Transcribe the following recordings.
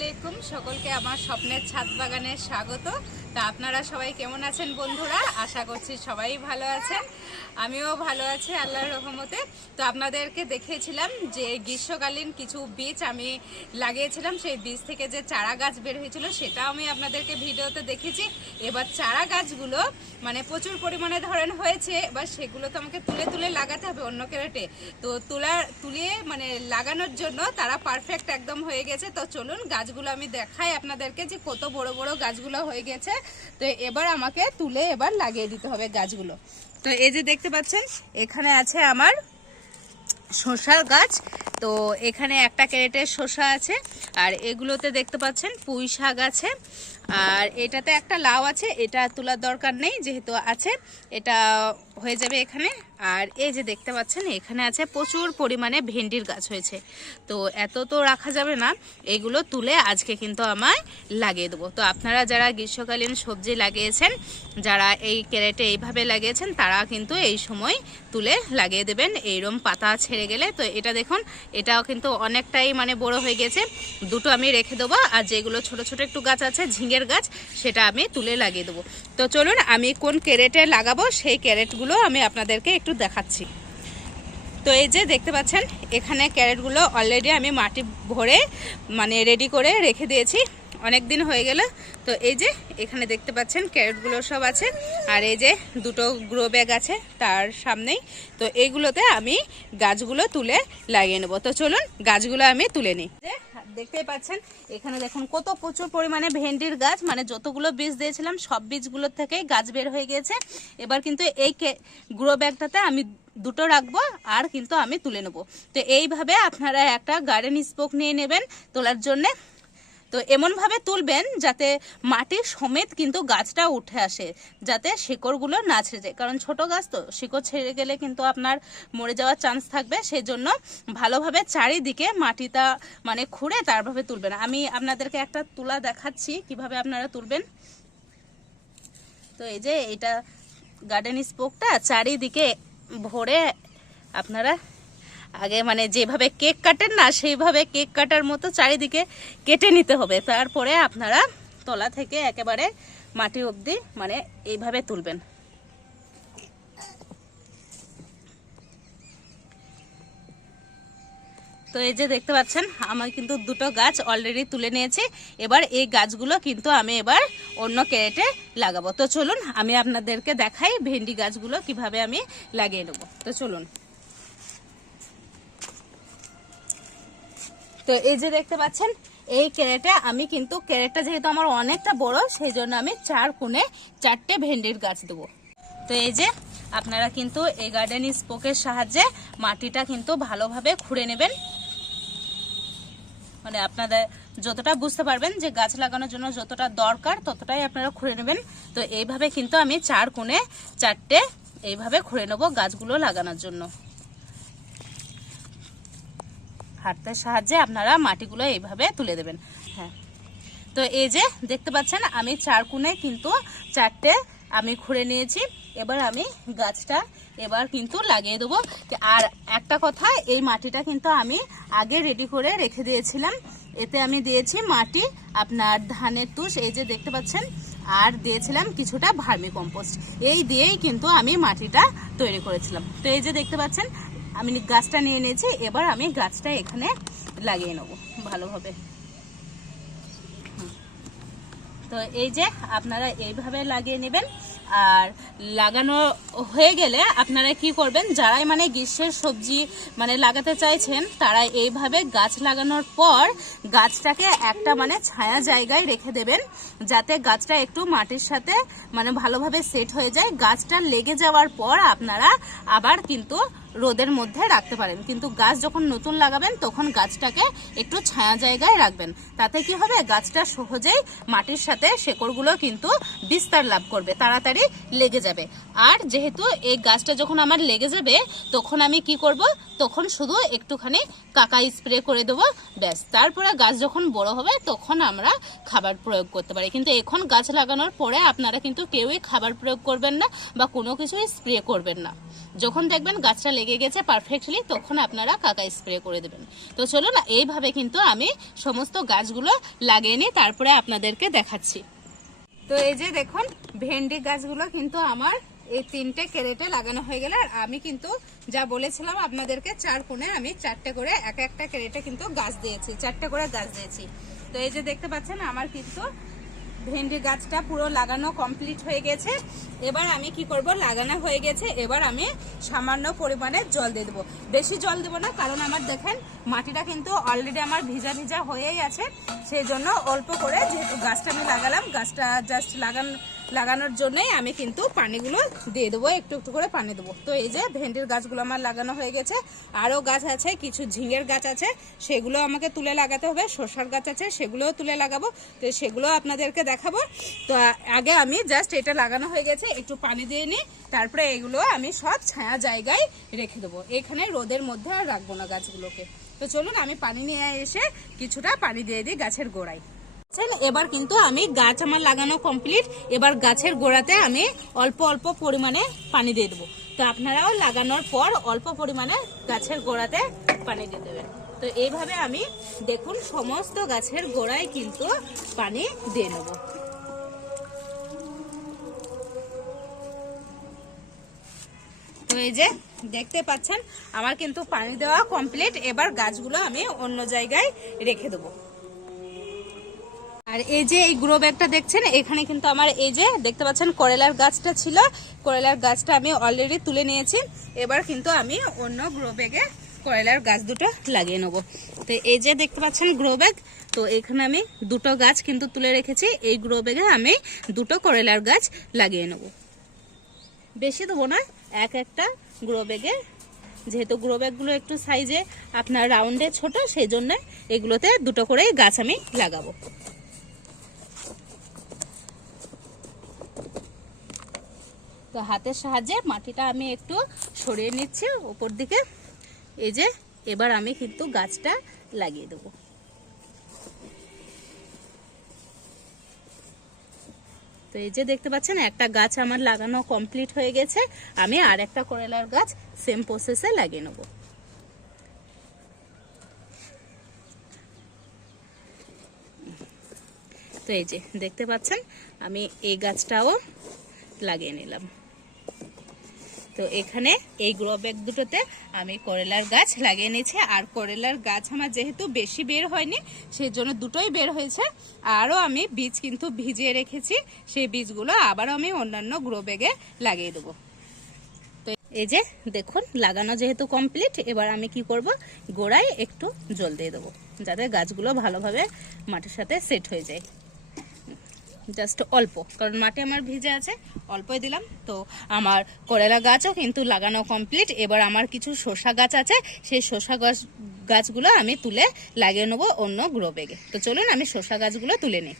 আলাইকুম সকলকে আমার স্বপ্নের ছাদ বাগানে স্বাগত। তা আপনারা সবাই কেমন আছেন বন্ধুরা? আশা করছি সবাই ভালো আছেন, আমিও ভালো আছি আল্লাহর রহমতে। তো আপনাদেরকে দেখিয়েছিলাম যে গ্রীষ্মকালীন কিছু বীজ আমি লাগিয়েছিলাম, সেই বীজ থেকে যে চারা গাছ বের হয়েছিল সেটাও আমি আপনাদেরকে ভিডিওতে দেখেছি। এবার চারা গাছগুলো মানে প্রচুর পরিমাণে ধরেন হয়েছে, এবার সেগুলো তো আমাকে তুলে তুলে লাগাতে হবে অন্য ক্যারেটে। তো তুলিয়ে মানে লাগানোর জন্য তারা পারফেক্ট একদম হয়ে গেছে। তো চলুন গাছগুলো আমি দেখাই আপনাদেরকে যে কত বড় বড় গাছগুলো হয়ে গেছে। তো এবার আমাকে তুলে এবার লাগিয়ে দিতে হবে গাছগুলো। তো এই যে দেখতে পাচ্ছেন এখানে আছে আমার শসার গাছ। তো এখানে একটা ক্যারেটে শসা আছে, আর এগুলোতে দেখতে পাচ্ছেন পুঁই শাক আছে, আর এটাতে একটা লাউ আছে, এটা তোলার দরকার নেই যেহেতু আছে, এটা হয়ে যাবে এখানে। আর এই যে দেখতে পাচ্ছেন এখানে আছে প্রচুর পরিমাণে ভেন্ডির গাছ হয়েছে। তো এত তো রাখা যাবে না, এগুলো তুলে আজকে কিন্তু আমায় লাগিয়ে দেবো। তো আপনারা যারা গ্রীষ্মকালীন সবজি লাগিয়েছেন, যারা এই ক্যারেটে এইভাবে লাগিয়েছেন, তারা কিন্তু এই সময় তুলে লাগিয়ে দেবেন এইরকম পাতা ছেড়ে গেলে। তো এটা দেখুন, এটাও কিন্তু অনেকটাই মানে বড় হয়ে গেছে, দুটো আমি রেখে দেবো। আর যেগুলো ছোট ছোট একটু গাছ আছে ঝিঙের গাছ, সেটা আমি তুলে লাগিয়ে দেবো। তো চলুন আমি কোন ক্যারেটে লাগাবো সেই ক্যারেটগুলো আমি আপনাদেরকে একটু দেখাচ্ছি। তো এই যে দেখতে পাচ্ছেন এখানে ক্যারেটগুলো অলরেডি আমি মাটি ভরে মানে রেডি করে রেখে দিয়েছি, অনেক দিন হয়ে গেল। তো এই যে এখানে দেখতে পাচ্ছেন ক্যারেটগুলো সব আছে, আর এই যে দুটো গ্রো ব্যাগ আছে তার সামনেই। তো এইগুলোতে আমি গাছগুলো তুলে লাগিয়ে নেবো। তো চলুন গাছগুলো আমি তুলে নিই। দেখতেই পাচ্ছেন এখানে দেখুন কত প্রচুর পরিমাণে ভেন্ডির গাছ, মানে যতগুলো বীজ দিয়েছিলাম সব বীজগুলোর থেকেই গাছ বের হয়ে গেছে। এবার কিন্তু এই গ্রো ব্যাগটাতে আমি দুটো রাখবো, আর কিন্তু আমি তুলে নেবো। তো এইভাবে আপনারা একটা গার্ডেন স্পোক নিয়ে নেবেন তোলার জন্যে। তো এমনভাবে তুলবেন যাতে মাটির সমেত কিন্তু গাছটা উঠে আসে, যাতে শিকড়গুলো না ছেড়ে যায়, কারণ ছোট গাছ তো শিকড় ছেড়ে গেলে কিন্তু আপনার মরে যাওয়ার চান্স থাকবে। সেই জন্য ভালোভাবে চারিদিকে মাটিটা মানে খুঁড়ে তারভাবে তুলবেন। আমি আপনাদেরকে একটা তুলা দেখাচ্ছি কিভাবে আপনারা তুলবেন। তো এই যে এটা গার্ডেন স্পোকটা চারিদিকে ভরে আপনারা আগে মানে যেভাবে কেক কাটেন না, সেইভাবে কেক কাটার মতো চারিদিকে কেটে নিতে হবে। তারপরে আপনারা তলা থেকে একেবারে মাটি অবধি মানে এইভাবে তুলবেন। তো এই যে দেখতে পাচ্ছেন আমার কিন্তু দুটো গাছ অলরেডি তুলে নিয়েছি। এবার এই গাছগুলো কিন্তু আমি এবার অন্য ক্যারেটে লাগাবো। তো চলুন আমি আপনাদেরকে দেখাই ভেন্ডি গাছগুলো কিভাবে আমি লাগিয়ে নেবো। তো চলুন। তো এই যে দেখতে পাচ্ছেন এই ক্যারেটে আমি কিন্তু ক্যারেটটা যেহেতু আমার অনেকটা বড়, সেই জন্য আমি 4 কোণে 4টে ভেন্ডির গাছ দেবো। তো এই যে আপনারা কিন্তু এই গার্ডেন স্পোকের সাহায্যে মাটিটা কিন্তু ভালোভাবে খুঁড়ে নেবেন, মানে আপনাদের যতটা বুঝতে পারবেন যে গাছ লাগানোর জন্য যতটা দরকার ততটাই আপনারা খুঁড়ে নেবেন। তো এইভাবে কিন্তু আমি 4 কোণে 4টে এইভাবে খুঁড়ে নেবো গাছগুলো লাগানোর জন্য। হাতের সাহায্যে আপনারা মাটিগুলো এইভাবে তুলে দেবেন। হ্যাঁ, তো এই যে দেখতে পাচ্ছেন আমি 4 কোণে কিন্তু 4টে আমি খুঁড়ে নিয়েছি। এবার আমি গাছটা এবার কিন্তু লাগিয়ে দেবো। আর একটা কথা, এই মাটিটা কিন্তু আমি আগে রেডি করে রেখে দিয়েছিলাম। এতে আমি দিয়েছি মাটি আপনার ধানের তুষ, এই যে দেখতে পাচ্ছেন, আর দিয়েছিলাম কিছুটা ভার্মি কম্পোস্ট। এই দিয়েই কিন্তু আমি মাটিটা তৈরি করেছিলাম। তো এই যে দেখতে পাচ্ছেন আমি গাছটা নিয়ে নিয়েছি, এবার আমি গাছটা এখানে লাগিয়ে নেব ভালোভাবে। তো এই যে আপনারা এইভাবে লাগিয়ে নেবেন। আর লাগানো হয়ে গেলে আপনারা কি করবেন, যারাই মানে গ্রীষ্মের সবজি মানে লাগাতে চাইছেন, তারা এইভাবে গাছ লাগানোর পর গাছটাকে একটা মানে ছায়া জায়গায় রেখে দেবেন, যাতে গাছটা একটু মাটির সাথে মানে ভালোভাবে সেট হয়ে যায়। গাছটা লেগে যাওয়ার পর আপনারা আবার কিন্তু রোদের মধ্যে রাখতে পারেন, কিন্তু গাছ যখন নতুন লাগাবেন তখন গাছটাকে একটু ছায়া জায়গায় রাখবেন। তাতে কি হবে, গাছটা সহজেই মাটির সাথে শেকড়গুলো কিন্তু বিস্তার লাভ করবে, তাড়াতাড়ি লেগে যাবে। আর যেহেতু এই গাছটা যখন আমার লেগে যাবে তখন আমি কি করব, তখন শুধু একটুখানি কাকাই স্প্রে করে দেবো, ব্যাস। তারপরে গাছ যখন বড় হবে তখন আমরা খাবার প্রয়োগ করতে পারি। কিন্তু এখন গাছ লাগানোর পরে আপনারা কিন্তু কেউই খাবার প্রয়োগ করবেন না বা কোনো কিছুই স্প্রে করবেন না। যখন দেখবেন গাছটা লেগে গেছে পারফেক্টলি, তখন আপনারা কাকা স্প্রে করে দেবেন। তো চলুন এইভাবে কিন্তু আমি সমস্ত গাছগুলো লাগিয়ে নিই, তারপরে আপনাদেরকে দেখাচ্ছি। তো এই যে দেখুন ভেন্ডি গাছগুলো কিন্তু আমার এই 3টে ক্যারেটে লাগানো হয়ে গেল। আর আমি কিন্তু যা বলেছিলাম আপনাদেরকে 4 কোণে আমি 4টে করে একটা ক্যারেটে কিন্তু গাছ দিয়েছি, 4টে করে গাছ দিয়েছি। তো এই যে দেখতে পাচ্ছেন আমার কিন্তু ভেন্ডি গাছটা পুরো লাগানো কমপ্লিট হয়ে গেছে। এবার আমি কি করব, লাগানো হয়ে গেছে, এবার আমি সামান্য পরিমাণে জল দিয়ে দেবো। বেশি জল দেবো না, কারণ আমার দেখেন মাটিটা কিন্তু অলরেডি আমার ভিজা ভিজা হয়েই আছে, সেই জন্য অল্প করে, যেহেতু গাছটা আমি লাগালাম, গাছটা জাস্ট লাগানোর জন্যই আমি কিন্তু পানিগুলো দিয়ে দেবো, একটু একটু করে পানি দেবো। তো এই যে ভেন্ডির গাছগুলো আমার লাগানো হয়ে গেছে। আরও গাছ আছে, কিছু ঝিঙের গাছ আছে, সেগুলো আমাকে তুলে লাগাতে হবে। শসার গাছ আছে, সেগুলোও তুলে লাগাবো। তো সেগুলো আপনাদেরকে দেখাবো। তো আগে আমি জাস্ট এটা লাগানো হয়ে গেছে, একটু পানি দিয়ে নিই, তারপরে এগুলো আমি সব ছায়া জায়গায় রেখে দেবো। এখানে রোদের মধ্যে আর রাখবো না গাছগুলোকে। তো চলুন আমি পানি নিয়ে এসে কিছুটা পানি দিয়ে দিই গাছের গোড়ায়। এবার কিন্তু আমি গাছ আমার লাগানো কমপ্লিট। এবার গাছের গোড়াতে আমি অল্প অল্প পরিমাণে পানি দিয়ে দেবো। তো আপনারাও লাগানোর পর অল্প পরিমাণে গাছের গোড়াতে পানি দিয়ে দেবেন। তো এইভাবে আমি দেখুন সমস্ত গাছের গোড়ায় কিন্তু পানি দিয়ে নেব। তো এই যে দেখতে পাচ্ছেন আমার কিন্তু পানি দেওয়া কমপ্লিট। এবার গাছগুলো আমি অন্য জায়গায় রেখে দেবো। আর এই যে এই গ্রো ব্যাগটা দেখছেন, এখানে কিন্তু আমার এই যে দেখতে পাচ্ছেন করলার গাছটা ছিল, করলার গাছটা আমি অলরেডি তুলে নিয়েছি। এবার কিন্তু আমি অন্য গ্রো ব্যাগে করলার গাছ দুটো লাগিয়ে নেব। তো এই যে দেখতে পাচ্ছেন গ্রো ব্যাগ, তো এখানে আমি 2টো গাছ কিন্তু তুলে রেখেছি। এই গ্রো ব্যাগে আমি 2টো করলার গাছ লাগিয়ে নেব। বেশি দেবো না, একটা গ্রো ব্যাগে, যেহেতু গ্রো ব্যাগগুলো একটু সাইজে আপনার রাউন্ডে ছোট, সেই জন্য এগুলোতে 2টো করেই গাছ আমি লাগাবো। তো হাতের সাহায্যে মাটিটা আমি একটু সরিয়ে নিচ্ছি উপর দিকে। এই যে এবার আমি কিন্তু গাছটা লাগিয়ে দেবো। তো এই যে দেখতে পাচ্ছেন একটা গাছ আমার লাগানো কমপ্লিট হয়ে গেছে। আমি আর একটা করলার গাছ সেম প্রসেসে লাগিয়ে নেব। তো এই যে দেখতে পাচ্ছেন আমি এই গাছটাও লাগিয়ে নিলাম। তো এখানে এই গ্রো ব্যাগ দুটোতে আমি করলার গাছ লাগিয়ে নিয়েছি। আর করলার গাছ আমার যেহেতু বেশি বের হয়নি, সেই জন্য 2টোই বের হয়েছে। আরও আমি বীজ কিন্তু ভিজিয়ে রেখেছি, সেই বীজগুলো আবারও আমি অন্যান্য গ্রো ব্যাগে লাগিয়ে দেবো। তো এই যে দেখুন লাগানো যেহেতু কমপ্লিট, এবার আমি কি করব, গোড়ায় একটু জল দিয়ে দেবো, যাতে গাছগুলো ভালোভাবে মাটির সাথে সেট হয়ে যায়। জাস্ট অল্প, কারণ মাটি আমার ভিজে আছে, অল্পই দিলাম। তো আমার করলা গাছও কিন্তু লাগানো কমপ্লিট। এবার আমার কিছু শসা গাছ আছে, সেই শসা গাছগুলো আমি তুলে লাগিয়ে নেবো অন্য গ্রো ব্যাগে। তো চলুন আমি শসা গাছগুলো তুলে নিই।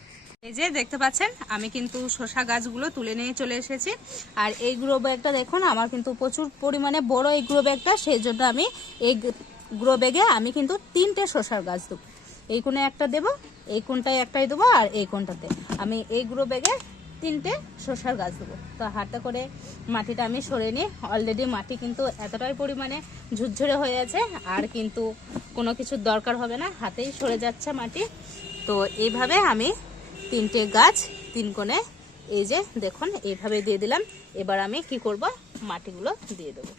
এই যে দেখতে পাচ্ছেন আমি কিন্তু শসা গাছগুলো তুলে নিয়ে চলে এসেছি। আর এই গ্রো ব্যাগটা দেখুন আমার কিন্তু প্রচুর পরিমাণে বড় এই গ্রো ব্যাগটা, সেই জন্য আমি এই গ্রো ব্যাগে আমি কিন্তু 3টে শসার গাছ দেবো। এই কোণে একটা দেবো, এই কোণটায় একটাই দেবো, আর এই কোণটাতে আমি এই গ্রো ব্যাগে 3টে শসার গাছ দেবো। তো হাতে করে মাটিটা আমি সরিয়ে নিই। অলরেডি মাটি কিন্তু এতটাই পরিমাণে ঝুরঝুরে হয়ে আছে, আর কিন্তু কোনো কিছুর দরকার হবে না, হাতেই সরে যাচ্ছে মাটি। তো এইভাবে আমি 3টে গাছ 3 কোণে এই যে দেখুন এইভাবে দিয়ে দিলাম। এবার আমি কি করব, মাটিগুলো দিয়ে দেবো,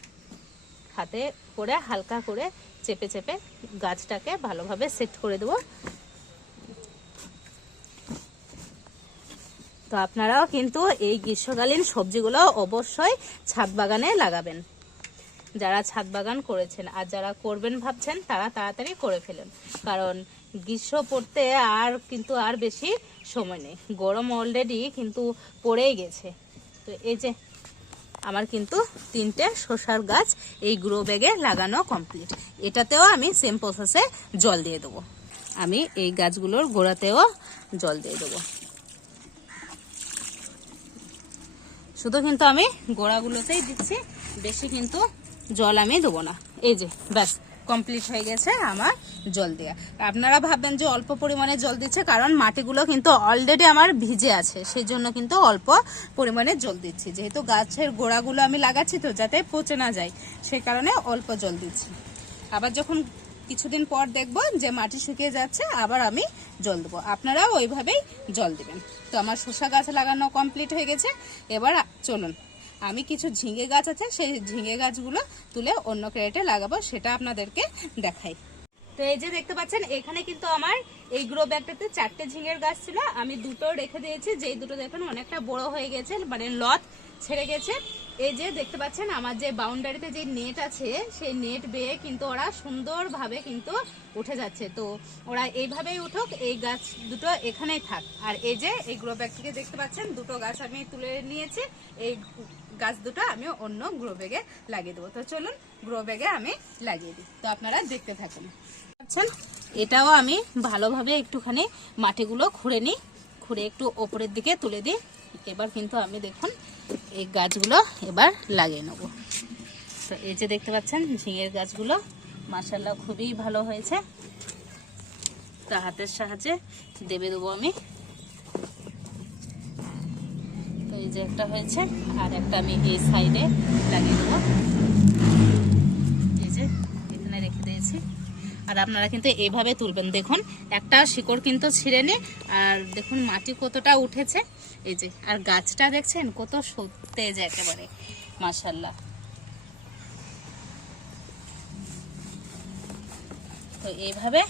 হাতে করে হালকা করে চেপে চেপে গাছটাকে ভালোভাবে সেট করে দেবো। তো আপনারাও কিন্তু এই গ্রীষ্মকালীন সবজিগুলো অবশ্যই ছাদ বাগানে লাগাবেন, যারা ছাদ বাগান করেছেন। আর যারা করবেন ভাবছেন তারা তাড়াতাড়ি করে ফেলেন, কারণ গ্রীষ্ম পড়তে আর বেশি সময় নেই। গরম অলরেডি কিন্তু পড়েই গেছে। তো এই যে আমার কিন্তু 3টে শসার গাছ এই গ্রো ব্যাগে লাগানো কমপ্লিট। এটাতেও আমি সেম প্রসেসে জল দিয়ে দেবো। আমি এই গাছগুলোর গোড়াতেও জল দিয়ে দেবো। শুধু কিন্তু আমি গোড়াগুলোতেই দিচ্ছি, বেশি কিন্তু জল আমি দেবো না। এই যে ব্যাস কমপ্লিট হয়ে গেছে আমার জল দেওয়া। আপনারা ভাববেন যে অল্প পরিমাণে জল দিচ্ছে, কারণ মাটিগুলো কিন্তু অলরেডি আমার ভিজে আছে, সেই জন্য কিন্তু অল্প পরিমাণে জল দিচ্ছি, যেহেতু গাছের গোড়াগুলো আমি লাগাচ্ছি তো যাতে পচে না যায়, সেই কারণে অল্প জল দিচ্ছি। আবার যখন কিছুদিন পর দেখব যে মাটি শুকিয়ে যাচ্ছে, আবার আমি জল দেবো, আপনারাও ওইভাবেই জল দেবেন। তো আমার শসা গাছ লাগানো কমপ্লিট হয়ে গেছে। এবার চলুন আমি কিছু ঝিঙে গাছ আছে, সেই ঝিঙে গাছগুলো তুলে অন্য ক্রেটে লাগাবো, সেটা আপনাদেরকে দেখাই। তো এই যে দেখতে পাচ্ছেন, এখানে কিন্তু আমার এই গ্রো ব্যাগটাতে 4টে ঝিঙের গাছ ছিল, আমি 2টো রেখে দিয়েছি, যেই 2টো দেখুন অনেকটা বড় হয়ে গেছে, মানে লত ছেড়ে গেছে। এই যে দেখতে পাচ্ছেন আমার যে বাউন্ডারিতে যে নেট আছে, সেই নেট বেয়ে কিন্তু ওরা সুন্দরভাবে কিন্তু উঠে যাচ্ছে। তো ওরা এইভাবেই উঠুক, এই গাছ দুটো এখানেই থাক। আর এই যে এই গ্রো ব্যাগ থেকে দেখতে পাচ্ছেন 2টো গাছ আমি তুলে নিয়েছি, এই গাছ দুটো আমি অন্য গ্রো ব্যাগে লাগিয়ে দেবো। তো চলুন গ্রো ব্যাগে আমি লাগিয়ে দিই, তো আপনারা দেখতে থাকুন। এটাও আমি ভালোভাবে একটুখানি মাটিগুলো খুঁড়ে নিই, খুঁড়ে একটু ওপরের দিকে তুলে দিই। এবার কিন্তু আমি দেখুন এই গাছগুলো এবার লাগিয়ে নেব। তো এই যে দেখতে পাচ্ছেন ঝিঙের গাছগুলো মাশাআল্লাহ খুবই ভালো হয়েছে। তো হাতের সাহায্যে দেবো আমি। তো এই যে একটা হয়েছে, আর একটা আমি এই সাইডে লাগিয়ে দেবো, এই যে এখানে রেখে দিয়েছি। আর আপনারা কিন্তু এইভাবে তুলবেন, দেখুন একটা শিকড় কিন্তু ছিঁড়ে নে, আর দেখুন মাটি কতটা উঠেছে, এই যে। আর গাছটা দেখছেন কত সতেজ একেবারে, মাশাআল্লাহ। তো এইভাবে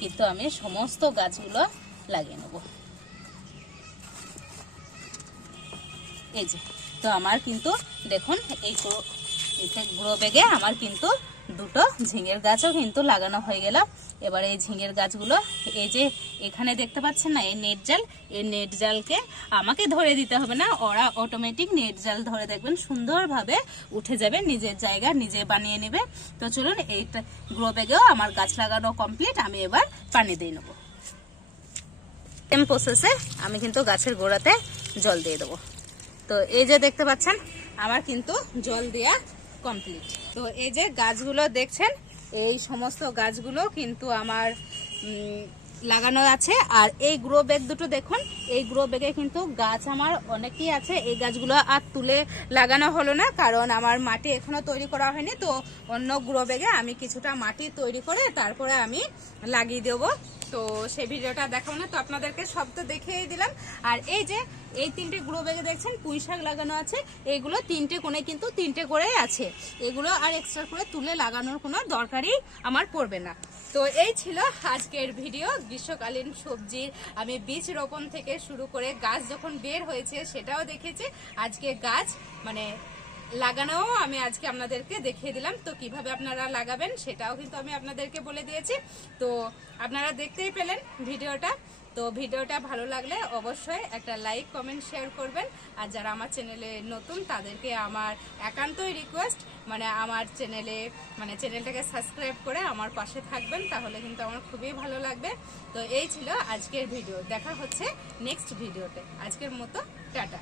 কিন্তু আমি সমস্ত গাছগুলো লাগিয়ে নেব। এই যে, তো আমার কিন্তু দেখুন এই গ্রো ব্যাগে আমার কিন্তু 2টো ঝিঙের গাছও কিন্তু লাগানো হয়ে গেল। এবার এই ঝিঙের গাছগুলো এই যে এখানে দেখতে পাচ্ছেন না, এই নেট জাল, এই নেট জালকে আমাকে ধরে দিতে হবে না, ওরা অটোমেটিক নেট জাল ধরে দেখবেন সুন্দরভাবে উঠে যাবে, নিজের জায়গা নিজে বানিয়ে নেবে। তো চলুন এই গ্রো ব্যাগেও আমার গাছ লাগানো কমপ্লিট, আমি এবার পানি দিয়ে নেবো। সেম প্রসেসে আমি কিন্তু গাছের গোড়াতে জল দিয়ে দেবো। তো এই যে দেখতে পাচ্ছেন আমার কিন্তু জল দেয়া কমপ্লিট। তো এই যে গাছগুলো দেখছেন, এই সমস্ত গাছগুলো কিন্তু আমার লাগানো আছে। আর এই গ্রো ব্যাগ দুটো দেখুন, এই গ্রো ব্যাগে কিন্তু গাছ আমার অনেকই আছে। এই গাছগুলো আর তুলে লাগানো হলো না, কারণ আমার মাটি এখনো তৈরি করা হয়নি। তো অন্য গ্রো ব্যাগে আমি কিছুটা মাটি তৈরি করে তারপরে আমি লাগিয়ে দেবো। তো সেই ভিডিওটা দেখাবো না, তো আপনাদেরকে সব তো দেখিয়ে দিলাম। আর এই যে এই 3টে গ্রো ব্যাগে দেখছেন পুঁই শাক লাগানো আছে, এইগুলো 3টে কোণে কিন্তু 3টে করে আছে, এগুলো আর এক্সট্রা করে তুলে লাগানোর কোনো দরকারই আমার পড়বে না। তো এই ছিল আজকের ভিডিও। গ্রীষ্মকালীন সবজির আমি বীজ রোপণ থেকে শুরু করে গাছ যখন বের হয়েছে সেটাও দেখেছি, আজকে গাছ মানে লাগানোও আমি আজকে আপনাদেরকে দেখিয়ে দিলাম। তো কিভাবে আপনারা লাগাবেন সেটাও কিন্তু আমি আপনাদেরকে বলে দিয়েছি। তো আপনারা দেখতেই পেলেন ভিডিওটা। তো ভিডিওটা ভালো লাগলে অবশ্যই একটা লাইক কমেন্ট শেয়ার করবেন। আর যারা আমার চ্যানেলে নতুন তাদেরকে আমার একান্তই রিকোয়েস্ট, মানে আমার চ্যানেলটাকে সাবস্ক্রাইব করে আমার পাশে থাকবেন, তাহলে কিন্তু আমার খুবই ভালো লাগবে। তো এই ছিল আজকের ভিডিও, দেখা হচ্ছে নেক্সট ভিডিওতে। আজকের মতো টাটা।